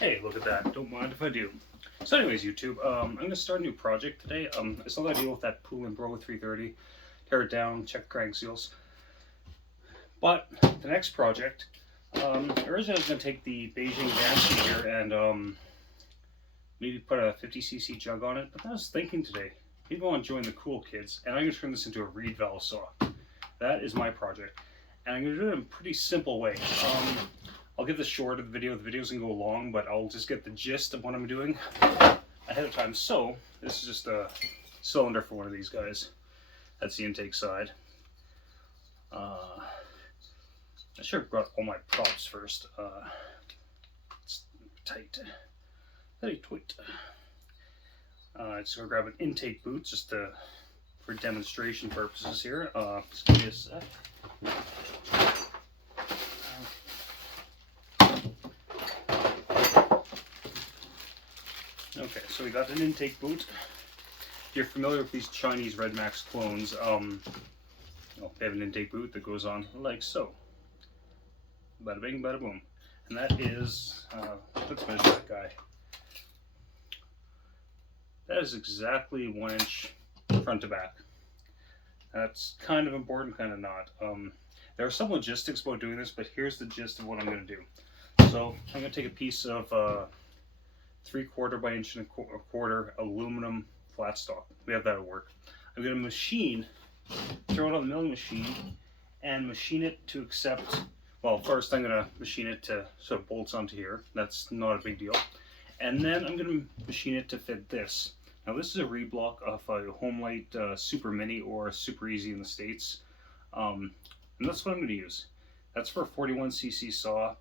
Hey, look at that. Don't mind if I do. So anyways, YouTube, I'm going to start a new project today. I still got to deal with that Poolin Bro 330, tear it down, check crank seals. But the next project, originally I was going to take the Beijing Dancy here and maybe put a 50cc jug on it. But I was thinking today, maybe I want to join the cool kids, and I'm going to turn this into a reed valve saw. That is my project. And I'm going to do it in a pretty simple way. I'll give this short of the video. The video's gonna go long, but I'll just get the gist of what I'm doing ahead of time. So this is just a cylinder for one of these guys. That's the intake side. I should have brought all my props first. It's tight. Very tight. Just gonna grab an intake boot just for demonstration purposes here. Just give me a sec. Okay, so we got an intake boot. If you're familiar with these Chinese redmax clones, they have an intake boot that goes on like so. Bada bing, bada boom. And that is, let's measure that guy. That is exactly 1 inch front to back. That's kind of important, kind of not. There are some logistics about doing this, but here's the gist of what I'm going to do. So I'm going to take a piece of 3/4 by inch and a quarter aluminum flat stock. We have that at work. I'm going to throw it on the milling machine and machine it to accept, well, first I'm going to machine it to so it bolts onto here. That's not a big deal. And then I'm going to machine it to fit this. Now this is a reblock of a Homelite Super Mini or Super Easy in the States. And that's what I'm going to use. That's for a 41cc saw.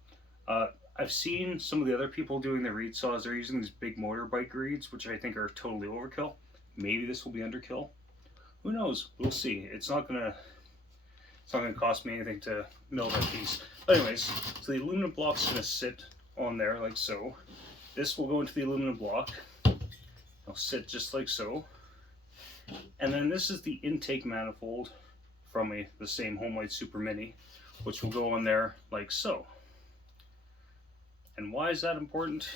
I've seen some of the other people doing the reed saws. They're using these big motorbike reeds, which I think are totally overkill. Maybe this will be underkill. Who knows? We'll see. It's not gonna cost me anything to mill that piece. But anyways, so the aluminum block's gonna sit on there like so. This will go into the aluminum block. It'll sit just like so. And then this is the intake manifold from the same Homelite Super Mini, which will go on there like so. And why is that important?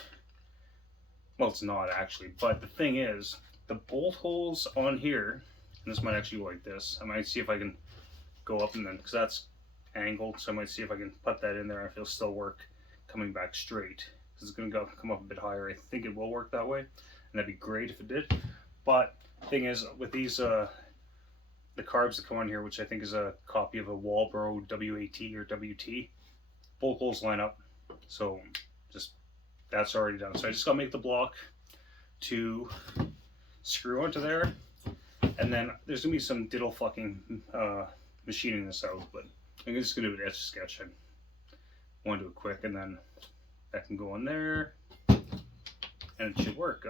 Well, it's not actually, but the thing is, the bolt holes on here, and this might actually go like this. I might see if I can go up and then, because that's angled, so I might see if I can put that in there and if it'll still work coming back straight. Because it's going to come up a bit higher. I think it will work that way, and that'd be great if it did. But the thing is, with these, the carbs that come on here, which I think is a copy of a Walbro WAT or WT, bolt holes line up. So that's already done. So I just gotta make the block to screw onto there, and then there's gonna be some diddle fucking machining this out, but I'm just gonna do an etch sketch. I want to do it quick, and then that can go in there, and it should work.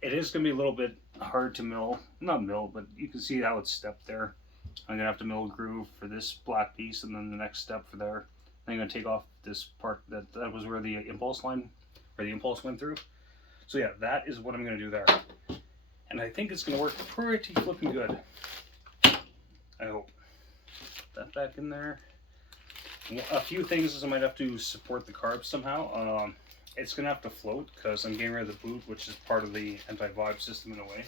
It is gonna be a little bit hard to not mill, but you can see how it's stepped there. I'm gonna have to mill a groove for this black piece, and then the next step for there. I'm going to take off this part that was where the impulse went through. So yeah, that is what I'm going to do there. And I think it's going to work pretty flipping good. I hope. Put that back in there. A few things is I might have to support the carbs somehow. It's going to have to float because I'm getting rid of the boot, which is part of the anti-vibe system in a way.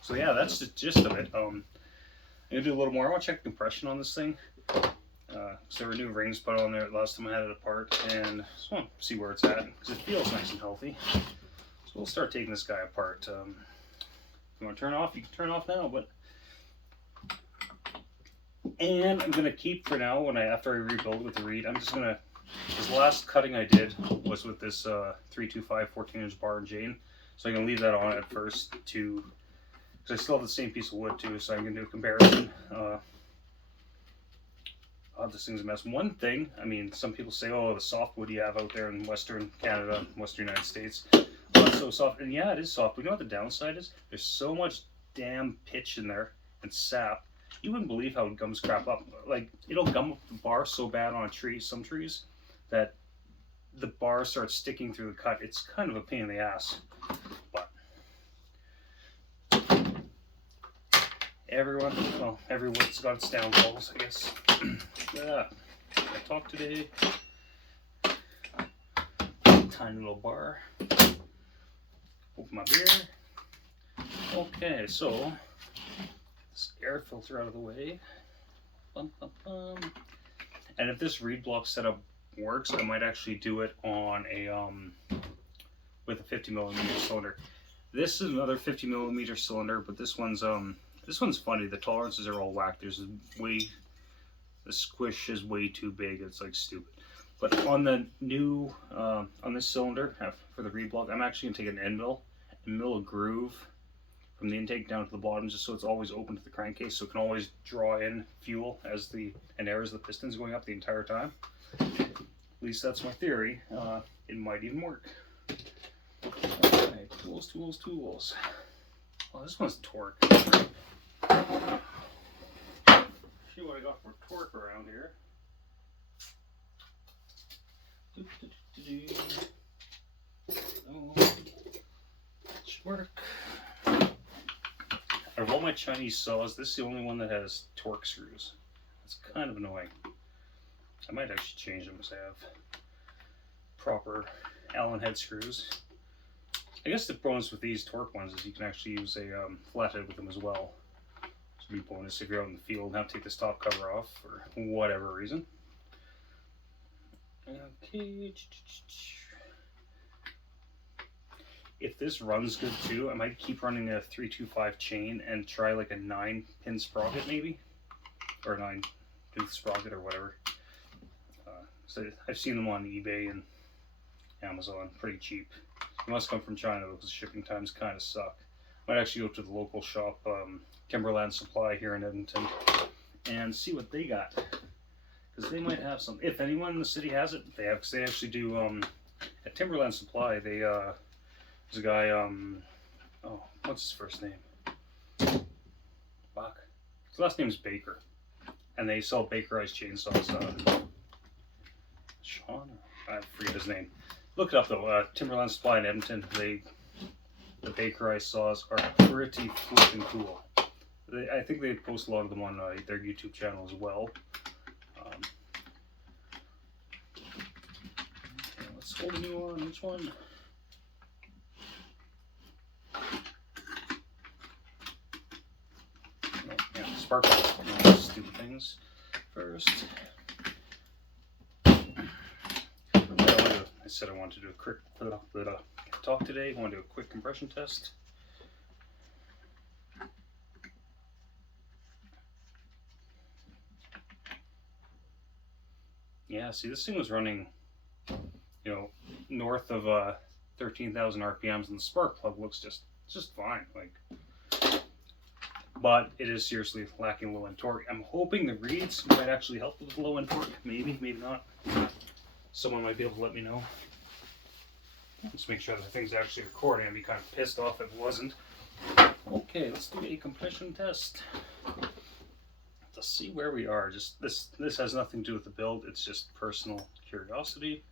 So yeah, that's the gist of it. I'm going to do a little more. I want to check the compression on this thing. So there were new rings put on there last time I had it apart, and just want to see where it's at because it feels nice and healthy. So we'll start taking this guy apart. If you want to turn off, you can turn off now. And I'm gonna keep for now after I rebuild with the reed. I'm just gonna. This last cutting I did was with this 325 14-inch bar and chain, so I'm gonna leave that on at first because I still have the same piece of wood too. So I'm gonna do a comparison. This thing's a mess. One thing, I mean, some people say, oh, the softwood you have out there in Western Canada, Western United States, oh, it's so soft. And yeah, it is soft. But you know what the downside is? There's so much damn pitch in there and sap. You wouldn't believe how it gums crap up. Like, it'll gum up the bar so bad on a tree, some trees, that the bar starts sticking through the cut. It's kind of a pain in the ass. But everyone's got its downfalls, I guess. Yeah, I talk today. tiny little bar. Open my beer. Okay, so this air filter out of the way. Bum, bum, bum. And if this reed block setup works, I might actually do it on a with a 50mm cylinder. This is another 50mm cylinder, but this one's funny. The tolerances are all whacked. The squish is way too big. It's like stupid. But on the new on this cylinder for the reed block, I'm actually gonna take an end mill and mill a groove from the intake down to the bottom, just so it's always open to the crankcase, so it can always draw in fuel and air as the piston's going up the entire time. At least that's my theory. It might even work. Alright, tools. Oh, this one's torque. See what I got for torque around here. Oh, should work. Out of all my Chinese saws, this is the only one that has torque screws. It's kind of annoying. I might actually change them because I have proper Allen head screws. I guess the bonus with these torque ones is you can actually use a flathead with them as well. This would be a bonus if you're out in the field and have to take this top cover off for whatever reason. Okay. If this runs good too, I might keep running a 325 chain and try like a 9-pin sprocket maybe, or a 9-pin sprocket or whatever. So I've seen them on eBay and Amazon, pretty cheap. They must come from China because shipping times kind of suck. Might actually go to the local shop, Timberland Supply here in Edmonton, and see what they got, because they might have some. If anyone in the city has it, they have. Because they actually do at Timberland Supply. They there's a guy. Oh, what's his first name? Bach. His last name is Baker, and they sell Bakerized chainsaws. Sean, I forget his name. Look it up though. Timberland Supply in Edmonton. The Bakerized saws are pretty flipping cool. I think they post a lot of them on their YouTube channel as well. Okay, let's hold a new one. Which one? Oh, yeah, spark plug. Stupid things first. I said I wanted to do a quick talk today. I want to do a quick compression test. Yeah, see, this thing was running, north of 13,000 RPMs, and the spark plug looks just fine. But it is seriously lacking low end torque. I'm hoping the reeds might actually help with low end torque. Maybe not. Someone might be able to let me know. Let's make sure that thing's actually recording. I'd be kind of pissed off if it wasn't. Okay, let's do a compression test to see where we are. Just this has nothing to do with the build. It's just personal curiosity.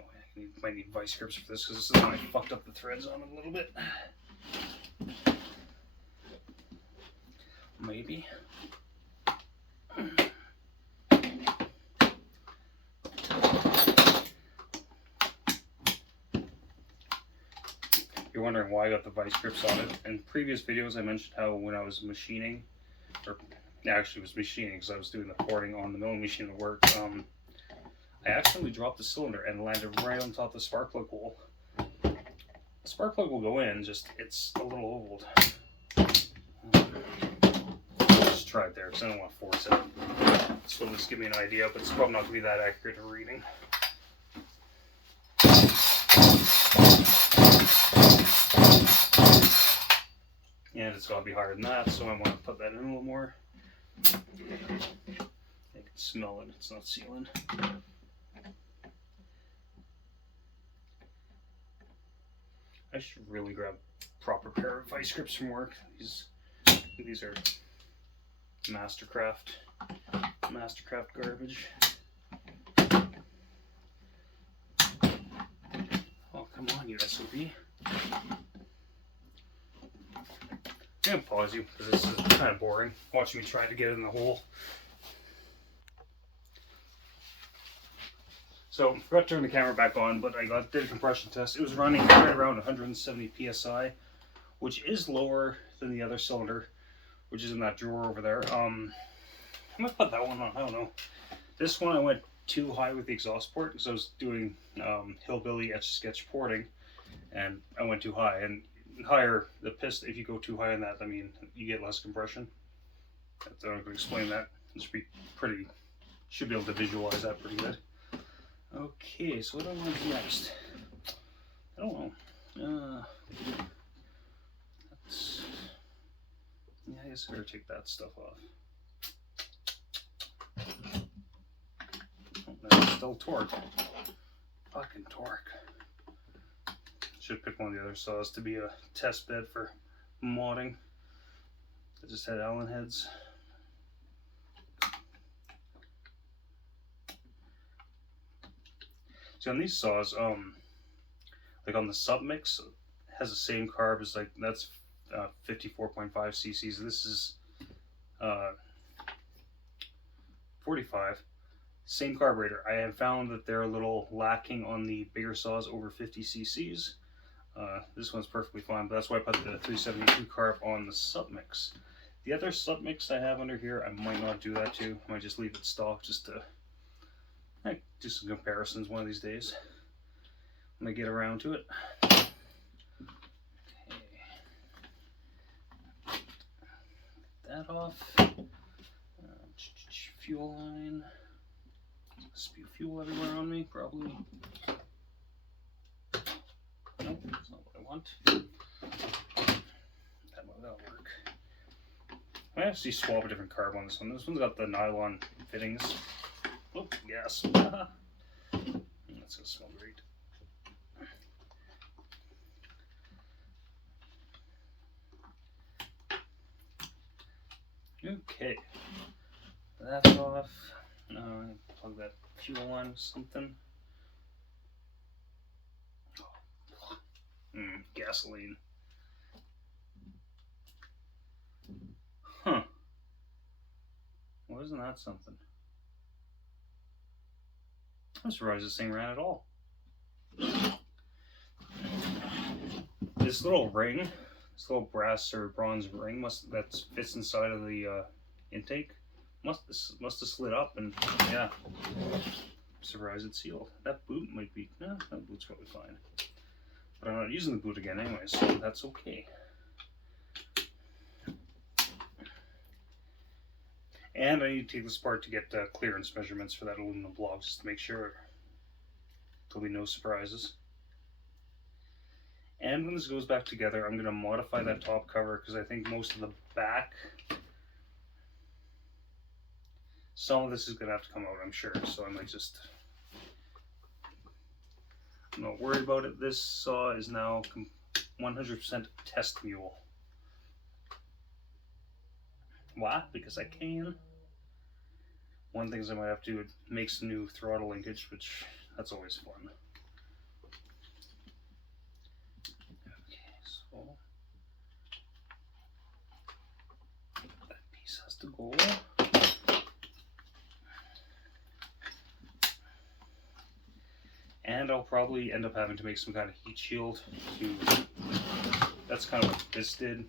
Oh, I might need vice grips for this because this is when I fucked up the threads on it a little bit. Maybe. You're wondering why I got the vice grips on it. In previous videos I mentioned how when I was machining, or actually was machining because I was doing the porting on the milling machine at work, I accidentally dropped the cylinder and landed right on top of the spark plug hole. The spark plug will go in, just it's a little old. Just try it there because I don't want to force it. This will just give me an idea, but it's probably not going to be that accurate a reading. And it's got to be higher than that, so I want to put that in a little more. I can smell it, it's not sealing. I should really grab a proper pair of vice grips from work. These are Mastercraft garbage. Oh, come on, you SOB. I'm gonna pause you because this is kind of boring watching me try to get it in the hole. So I forgot to turn the camera back on, but did a compression test. It was running right around 170 psi, which is lower than the other cylinder, which is in that drawer over there. I'm gonna put that one on. I don't know. This one I went too high with the exhaust port because I was doing hillbilly etch-a-sketch porting, and I went too high. And higher the piston, if you go too high on that, I mean you get less compression. I'm not gonna explain that. It should be pretty. Should be able to visualize that pretty good. Okay, so what do I want to do next? I don't know. Yeah, I guess I better take that stuff off. Oh, that's still torque. Fucking torque. Should pick one of the other saws to be a test bed for modding. I just had Allen heads. See, on these saws, like on the submix, it has the same carb as like that's 54.5 cc's. This is 45. Same carburetor. I have found that they're a little lacking on the bigger saws over 50 cc's. This one's perfectly fine, but that's why I put the 372 carb on the submix. The other submix I have under here, I might not do that too. I might just leave it stock just to do some comparisons one of these days when I get around to it. Okay. That off. Fuel line. Spew fuel everywhere on me, probably. Nope, that's not what I want. That'll work. I actually swap a different carb on this one. This one's got the nylon fittings. Oh, gas. That's gonna smell great. Okay. That's off. Plug that fuel line with something. Gasoline. Huh. Well, isn't that something? I'm surprised this thing ran at all. This little ring, this little brass or bronze ring that fits inside of the intake must have slid up, and yeah, I'm surprised it's sealed. That boot might be, no, that boot's probably fine. But I'm not using the boot again anyway, so that's okay. And I need to take this apart to get clearance measurements for that aluminum block, just to make sure there'll be no surprises. And when this goes back together, I'm going to modify that top cover because I think most of the back, some of this is going to have to come out, I'm sure. So I might just, I'm not worried about it. This saw is now 100% test mule. Why? Because I can. One thing is I might have to make some new throttle linkage, which that's always fun. Okay, so that piece has to go. And I'll probably end up having to make some kind of heat shield that's kind of what this did.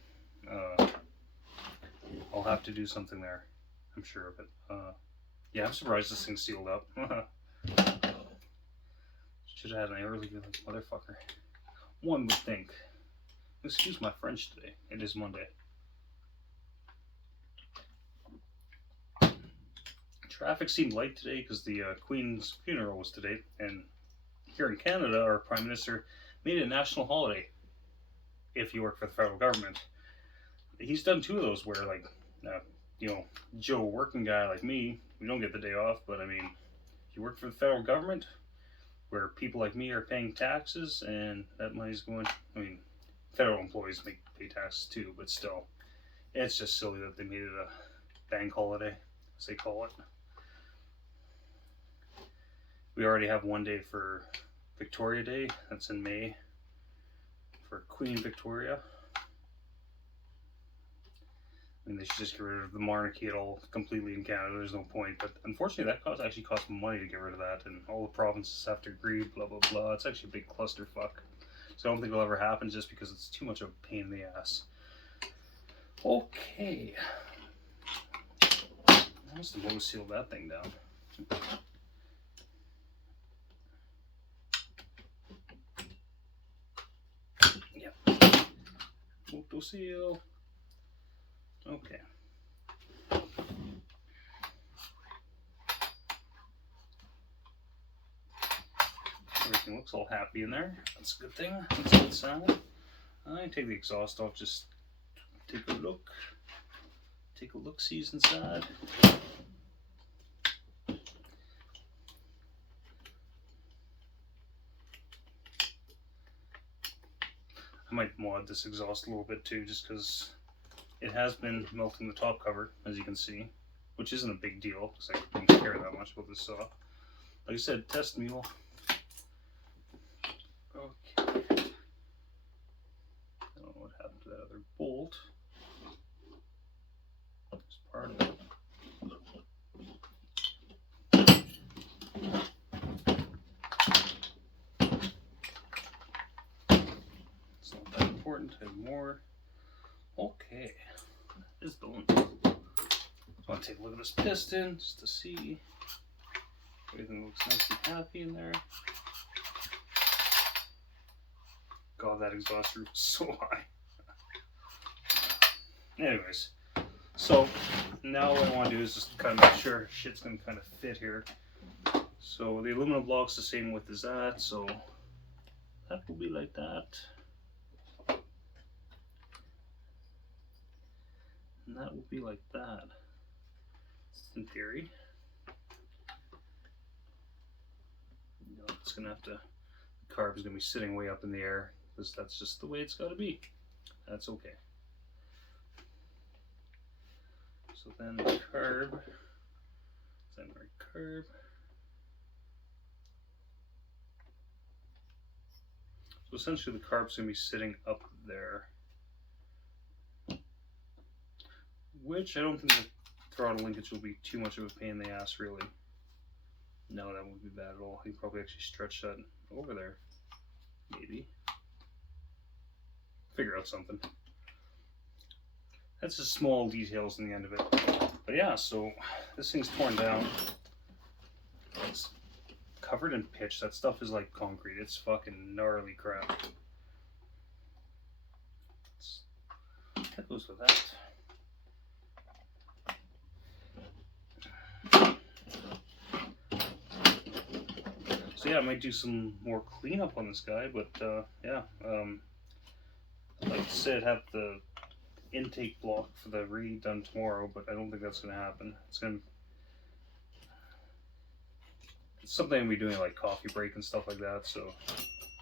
I'll have to do something there, I'm sure of it. Yeah, I'm surprised this thing's sealed up. Should have had an early like motherfucker. One would think. Excuse my French today. It is Monday. Traffic seemed light today because the Queen's funeral was today, and here in Canada, our Prime Minister made it a national holiday if you work for the federal government. He's done two of those where, like, you know, Joe, working guy like me, we don't get the day off, but I mean, you work for the federal government, where people like me are paying taxes, and that money's going, I mean, federal employees pay taxes too, but still, it's just silly that they made it a bank holiday, as they call it. We already have one day for Victoria Day, that's in May, for Queen Victoria. I mean, they should just get rid of the monarchy at all completely in Canada. There's no point. But unfortunately, that actually costs money to get rid of that, and all the provinces have to agree. Blah blah blah. It's actually a big clusterfuck. So I don't think it'll ever happen, just because it's too much of a pain in the ass. Okay. I must have always sealed that thing down. Yep. Auto seal. Okay. Everything looks all happy in there. That's a good thing. That's a good sign. I take the exhaust off, just take a look. Take a look-sees inside. I might mod this exhaust a little bit too, just because it has been melting the top cover, as you can see, which isn't a big deal, because I don't care that much about this saw. Like I said, test mule. Okay. I don't know what happened to that other bolt. It's part of it. It's not that important anymore. Okay. It's done. I want to take a look at this piston just to see. Everything looks nice and happy in there. God, that exhaust roof is so high. Anyways, so now what I want to do is just kind of make sure shit's going to kind of fit here. So the aluminum block's the same width as that, so that will be like that. And that will be like that, in theory. You know, it's gonna have to, the carb is gonna be sitting way up in the air, because that's just the way it's gotta be. That's okay. So then the carb, primary carb. So essentially the carb's gonna be sitting up there, which I don't think the throttle linkage will be too much of a pain in the ass, really. No, that won't be bad at all. You can probably actually stretch that over there, maybe. Figure out something. That's just small details in the end of it. But yeah, so this thing's torn down. It's covered in pitch. That stuff is like concrete. It's fucking gnarly crap. That goes with that. So yeah, I might do some more cleanup on this guy, but yeah, like I said, have the intake block for the read done tomorrow, but I don't think that's going to happen. It's something I'll be doing like coffee break and stuff like that, so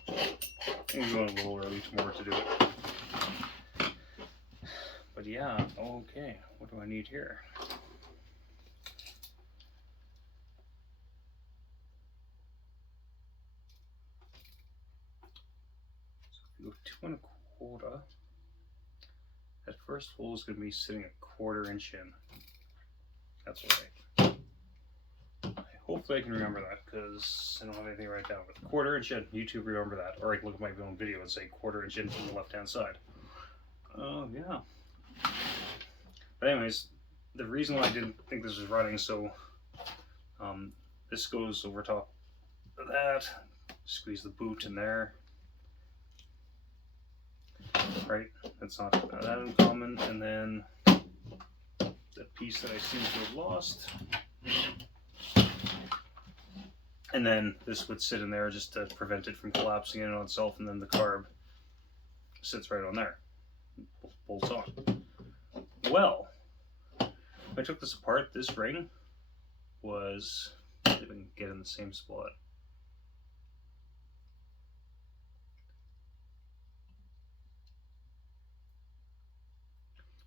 I'm going a little early tomorrow to do it. But yeah, okay, what do I need here? So if you go 2 1/4, that first hole is going to be sitting a 1/4 inch in. That's right. Hopefully I can remember that, because I don't have anything to write down. But 1/4 inch in, YouTube, remember that. Or I can look at my own video and say 1/4 inch in from the left hand side. Yeah. But anyways, the reason why I didn't think this was running, so this goes over top of that. Squeeze the boot in there. Right? That's not that uncommon. And then the piece that I seem to have lost. And then this would sit in there just to prevent it from collapsing in on itself, and then the carb sits right on there. Bolts on. Well, when I took this apart, this ring was, if I can get in the same spot.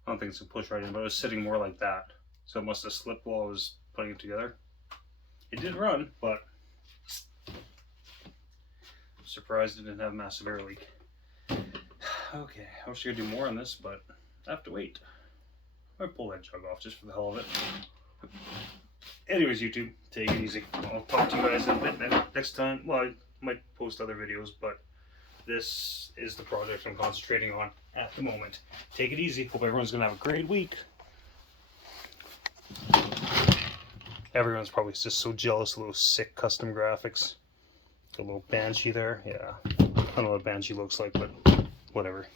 I don't think it's gonna push right in, but it was sitting more like that. So it must have slipped while I was putting it together. It did run, but I'm surprised it didn't have a massive air leak. Okay, I wish I could do more on this, but I have to wait. might pull that jug off just for the hell of it. Anyways, YouTube, take it easy. I'll talk to you guys a bit next time. Well, I might post other videos, but this is the project I'm concentrating on at the moment. Take it easy. Hope everyone's going to have a great week. Everyone's probably just so jealous of those sick custom graphics. The little Banshee there. Yeah. I don't know what Banshee looks like, but whatever.